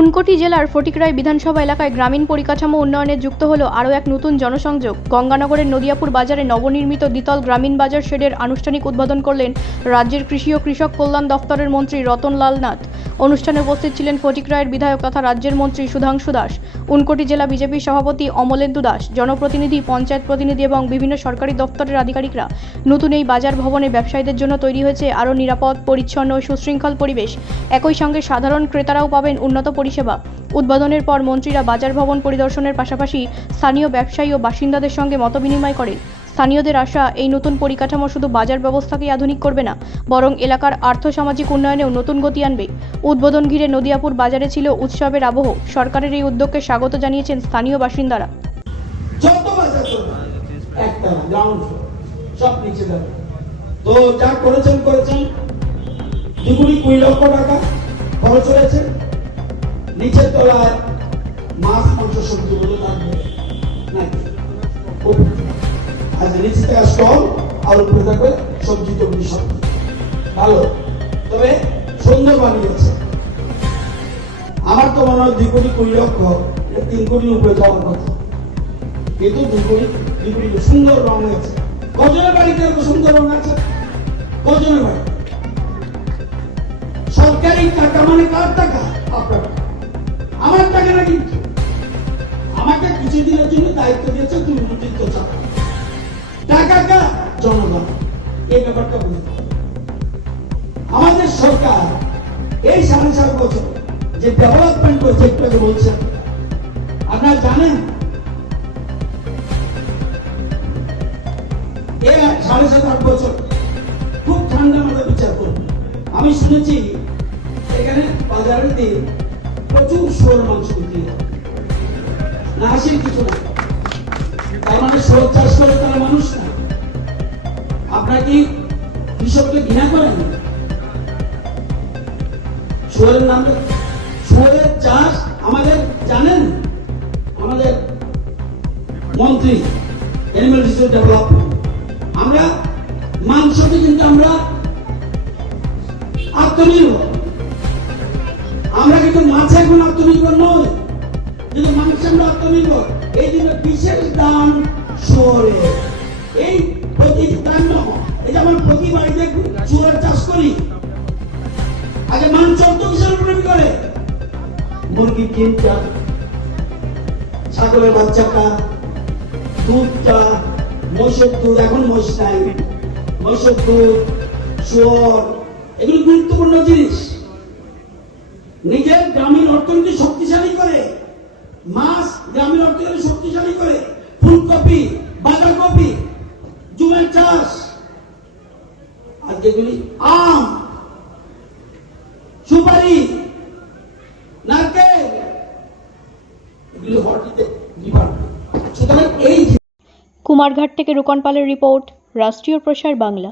ঊনকোটি জেলার ফটিকরায় বিধানসভা এলাকায় গ্রামীণ পরিকাঠামো উন্নয়নে যুক্ত হলো আরও এক নতুন জনসংযোগ। গঙ্গানগরের নদিয়াপুর বাজারে নবনির্মিত দ্বিতল গ্রামীণ বাজার শেডের আনুষ্ঠানিক উদ্বোধন করলেন রাজ্যের কৃষি ও কৃষক কল্যাণ দফতরের মন্ত্রী রতনলাল নাথ। অনুষ্ঠানে উপস্থিত ছিলেন ফটিকরায়ের বিধায়ক তথা রাজ্যের মন্ত্রী সুধাংশু দাস, ঊনকোটি জেলা বিজেপির সভাপতি অমলেন্দু দাস, জনপ্রতিনিধি, পঞ্চায়েত প্রতিনিধি এবং বিভিন্ন সরকারি দফতরের আধিকারিকরা। নতুন এই বাজার ভবনে ব্যবসায়ীদের জন্য তৈরি হয়েছে আরও নিরাপদ, পরিচ্ছন্ন ও সুশৃঙ্খল পরিবেশ। একই সঙ্গে সাধারণ ক্রেতারাও পাবেন উন্নত পরিষেবা। উদ্বোধনের পর মন্ত্রীরা বাজার ভবন পরিদর্শনের পাশাপাশি স্থানীয় ব্যবসায়ী ও বাসিন্দাদের সঙ্গে মতবিনিময় করেন। স্থানীয়দের আশা, এই নতুন পরিকাঠামো শুধু বাজার ব্যবস্থাকেই আধুনিক করবে না, বরং এলাকার আর্থসামাজিক উন্নয়নেও নতুন গতি আনবে। উদ্বোধন ঘিরে নদিয়াপুর বাজারে ছিল উৎসবের আবহ। সরকারের এই উদ্যোগকে স্বাগত জানিয়েছেন স্থানীয় বাসিন্দারা। তো যা করেছেন 2 লক্ষ টাকা খরচ হয়েছে। নিচের তলায় মাছ, মাংস, সবজি গুলো থাকবে নাকি নিচে থেকে স্টল আর উপরে থাকবে সবজি টবজি সব ভালো, তবে সুন্দর বানিয়েছে। আমার তো মনে হয় 2 লক্ষ 3 কোটির উপরে যাওয়ার কথা, কিন্তু 2 কোটি সুন্দর রং হয়েছে। কজনের বাড়িতে সুন্দর রং আছে? কজনের বাড়ি? সরকারি টাকা মানে কার টাকা? আপনার, আমার টাকা না। কিন্তু আমাকে কিছুদিনের জন্য দায়িত্ব দিয়েছে, তুমি নেতৃত্ব চাপা, টাকা কার? জনগণ। এই ব্যাপারটা বুঝতে হবে। আমাদের সরকার এই 7.5 বছর যে ডেভেলপমেন্ট করেছে, একটু বলছেন, আপনারা জানেন এই 7.5 বছর খুব ঠান্ডা মাথায় বিচার করুন। আমি শুনেছি এখানে বাজারের দিন প্রচুর শুয়োর মাংস বিক্রি হয়, না আসেন কিছু না। তার মানে শুয়োর চাষ করে তারা মানুষ না। আপনারা কি কৃষককে ঘৃণা করেন? শুয়োরের নাম, শুয়োরের চাষ আমাদের জানেন, আমাদের মন্ত্রী অ্যানিমাল রিসোর্স ডেভেলপমেন্ট, আমরা মাংসকে কিন্তু আমরা আত্মনির্ভর। আমরা কিন্তু মাছে এখন আত্মনির্ভর নই, কিন্তু মাংসে আমরা আত্মনির্ভর। এই জন্য বিশেষ দাম শুয়োরে, এই প্রতি দাম নয়। এই যে আমার প্রতি বাড়িতে শুয়োরের চাষ করি, আগে মাংস অর্থ কিসের উপরে করে? মুরগির ডিমটা, ছাগলের বাচ্চাটা, দুধটা, মহিষের দুধ, এখন মহিষ নাই, মহিষের দুধ, শুয়োর, এগুলো গুরুত্বপূর্ণ জিনিস। নিজের গ্রামীণ অর্থনীতি শক্তিশালী করে, মাছ গ্রামীণ অর্থনীতি শক্তিশালী করে, ফুলকপি, বাঁধাকপি, জুমের চাষ, আর যেগুলি আম, সুপারি, নারকেল, এগুলি হর্টিতে ডিপার্টমেন্ট। সুতরাং এই কুমারঘাট থেকে রূপন পালের রিপোর্ট, রাষ্ট্রীয় প্রসার বাংলা।